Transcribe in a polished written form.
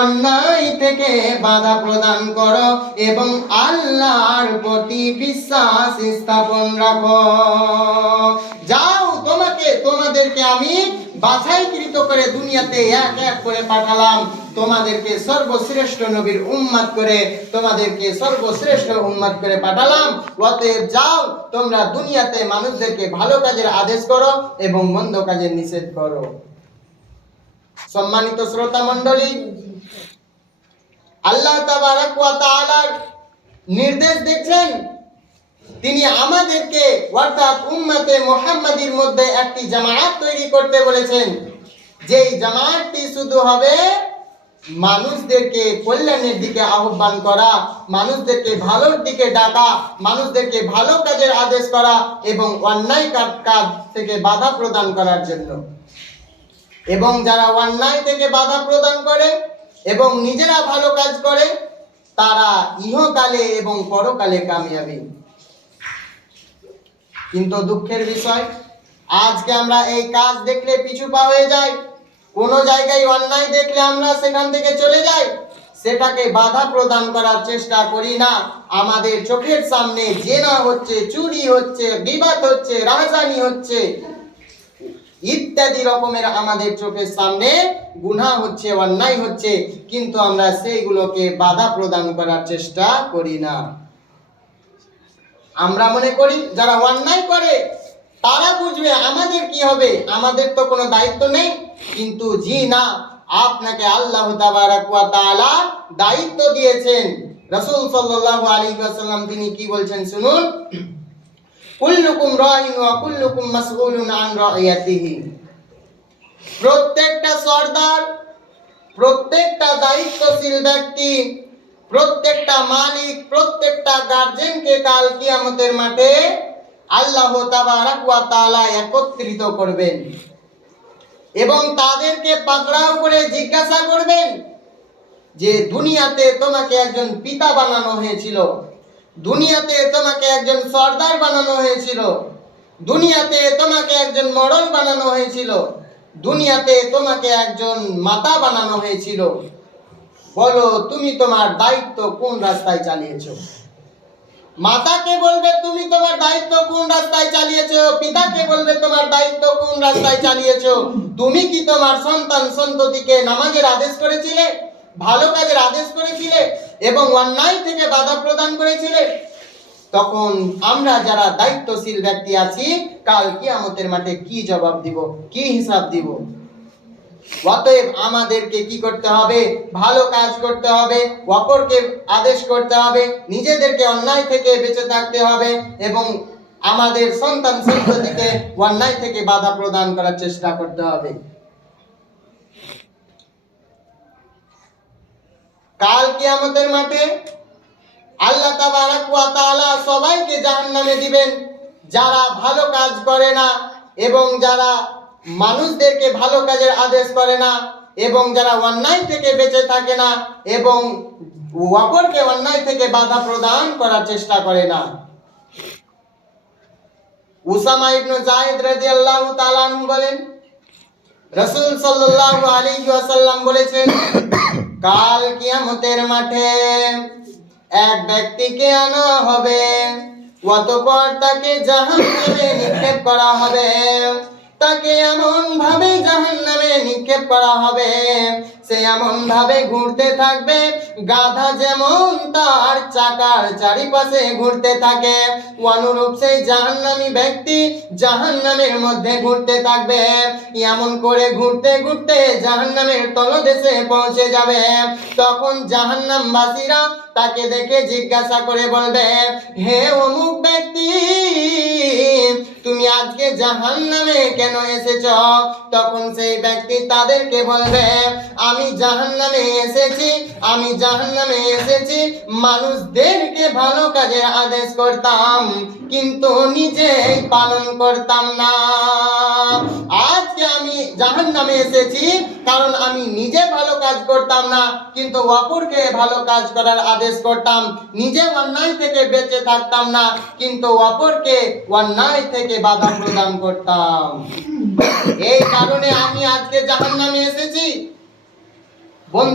অন্যায় থেকে বাধা প্রদান করো এবং আল্লাহর প্রতি বিশ্বাস স্থাপন রাখো। যাও, তোমাদেরকে আমি বাছাইকৃত করে দুনিয়াতে এক এক করে পাঠালাম, তোমাদেরকে সর্বশ্রেষ্ঠ নবীর উম্মত করে, তোমাদেরকে সর্বশ্রেষ্ঠ উম্মত করে পাঠালাম। অতএব যাও, তোমরা দুনিয়াতে মানুষদেরকে ভালো কাজের আদেশ করো এবং মন্দ কাজের নিষেধ করো। সম্মানিত শ্রোতা মণ্ডলী, আল্লাহ তাবারক ওয়া তাআলার নির্দেশ দেখছেন, তিনি আমাদেরকে অর্থাৎ উম্মতে মুহাম্মাদির মধ্যে একটি জামাত তৈরি করতে বলেছেন, যেই জামাতটি শুধু হবে মানুষদেরকে কল্যাণের দিকে আহ্বান করা, মানুষদেরকে ভালোর দিকে ডাকা, মানুষদেরকে ভালো কাজের আদেশ করা এবং অন্যায় কাজ থেকে বাধা প্রদান করার জন্য। এবং যারা অন্যায় থেকে বাধা প্রদান করে এবং নিজেরা ভালো কাজ করে, তারা ইহকালে এবং পরকালে কামিয়াবি। কিন্তু দুঃখের বিষয়, আজকে আমরা এই কাজ দেখলে পিছু পা হয়ে যাই। কোনো জায়গায় অন্যায় দেখলে আমরা সেখান থেকে চলে যাই, সেটাকে বাধা প্রদান করার চেষ্টা করি না। আমাদের চোখের সামনে জেনা হচ্ছে, চুরি হচ্ছে, বিবাদ হচ্ছে, রাহাজানি হচ্ছে, ইত্যাদি রকমের আমাদের চোখের সামনে গুনাহ হচ্ছে, অন্যায় হচ্ছে, কিন্তু আমরা সেইগুলোকে বাধা প্রদান করার চেষ্টা করি না। আমরা মনে করি যারা অন্যায় করে তারা বুঝবে আমাদের কি হবে, আমাদের তো কোনো দায়িত্ব নেই। কিন্তু জি না, আপনাকে আল্লাহ তাবারক ওয়া তাআলা দায়িত্ব দিয়েছেন। রাসূল সাল্লাল্লাহু আলাইহি ওয়াসাল্লাম তিনি কি বলছেন শুনুন, কুল্লুকুম রাইন ওয়া কুল্লুকুম মাসউলুন আন রাইয়াতিহি। প্রত্যেকটা সরদার, প্রত্যেকটা দায়িত্বশীল ব্যক্তি, প্রত্যেকটা মালিক, প্রত্যেকটা গার্জেনকে কাল কিয়ামতের মাঠে আল্লাহ তাবারক ওয়া তাআলা একত্রিত করবেন এবং তাদেরকে পাকড়াও করে জিজ্ঞাসা করবেন যে দুনিয়াতে তোমাকে একজন পিতা বানানো হয়েছিল, দুনিয়াতে তোমাকে একজন সর্দার বানানো হয়েছিল, দুনিয়াতে তোমাকে একজন মডল বানানো হয়েছিল, দুনিয়াতে তোমাকে একজন মাতা বানানো হয়েছিল, বলো তুমি তোমার দায়িত্ব কোন রাস্তায় চালিয়েছো? মাতাকে বলবে তুমি তোমার দায়িত্ব কোন রাস্তায় চালিয়েছো, পিতাকে বলবে তোমার দায়িত্ব কোন রাস্তায় চালিয়েছো। তুমি কি তোমার সন্তান সন্ততিকে নামাজের আদেশ করেছিলে, ভালো কাজের আদেশ করেছিলে এবং অন্যায় থেকে বাধা প্রদান করেছিলে? তখন আমরা যারা দায়িত্বশীল ব্যক্তি আছি, কাল কিয়ামতের মাঠে কি জবাব দিব, কি হিসাব দিব? অতএব আমাদেরকে কি করতে হবে? ভালো কাজ করতে হবে, অপরকে আদেশ করতে হবে, নিজেদেরকে অন্যায় থেকে বেঁচে থাকতে হবে এবং আমাদের সন্তান সন্ততিকে অন্যায় থেকে বাধা প্রদান করার চেষ্টা করতে হবে। কাল কিয়ামতের মাঠে আল্লাহ তাবারক ওয়া তাআলা সবাইকে জাহান্নামে দিবেন, যারা ভালো কাজ করে না এবং যারা মানুষদেরকে ভালো কাজের আদেশ করে না এবং যারা অন্যায় থেকে বেঁচে থাকে না এবং অপরকে অন্যায় থেকে বাধা প্রদান করার চেষ্টা করে না। উসামা ইবনে যায়েদ রাদিয়াল্লাহু তাআলা আনহু বলেন, রাসূল সাল্লাল্লাহু আলাইহি ওয়াসাল্লাম বলেছেন, কাল কিয়ামতের মাঠে এক ব্যক্তিকে আনা হবে, অতঃপর তাকে জাহান্নামে নিক্ষেপ করা হবে। তাকে এমন ভাবে জাহান্নামে নিক্ষেপ করা হবে, সে এমন ভাবে ঘুরতে থাকবে, গাধা যেমন তার চাকার চারিপাশে ঘুরতে থাকে, অনুরূপ সেই জাহান্নামী ব্যক্তি জাহান্নামের মধ্যে ঘুরতে থাকবে। এমন করে ঘুরতে ঘুরতে জাহান্নামের তলদেশে পৌঁছে যাবে। তখন জাহান্নামবাসীরা তাকে দেখে জিজ্ঞাসা করে বলবে, হে অমুক ব্যক্তি, তুমি আজকে জাহান্নামে কেন এসেছ? তখন সেই ব্যক্তি তাদেরকে বলবে, আমি জাহান্নামে এসেছি মানুষদেরকে ভালো কাজের আদেশ করতাম, কিন্তু নিজেই পালন করতাম না। আজকে আমি জাহান্নামে এসেছি কারণ আমি নিজে ভালো কাজ করতাম না, কিন্তু অপরকে ভালো কাজ করার আদেশ করতাম। নিজে অন্যায় থেকে বেঁচে থাকতাম না, কিন্তু অপরকে অন্যায় থেকে বাধা প্রদান করতাম। এই কারণে আমি আজকে জাহান্নামে এসেছি। বন্ধু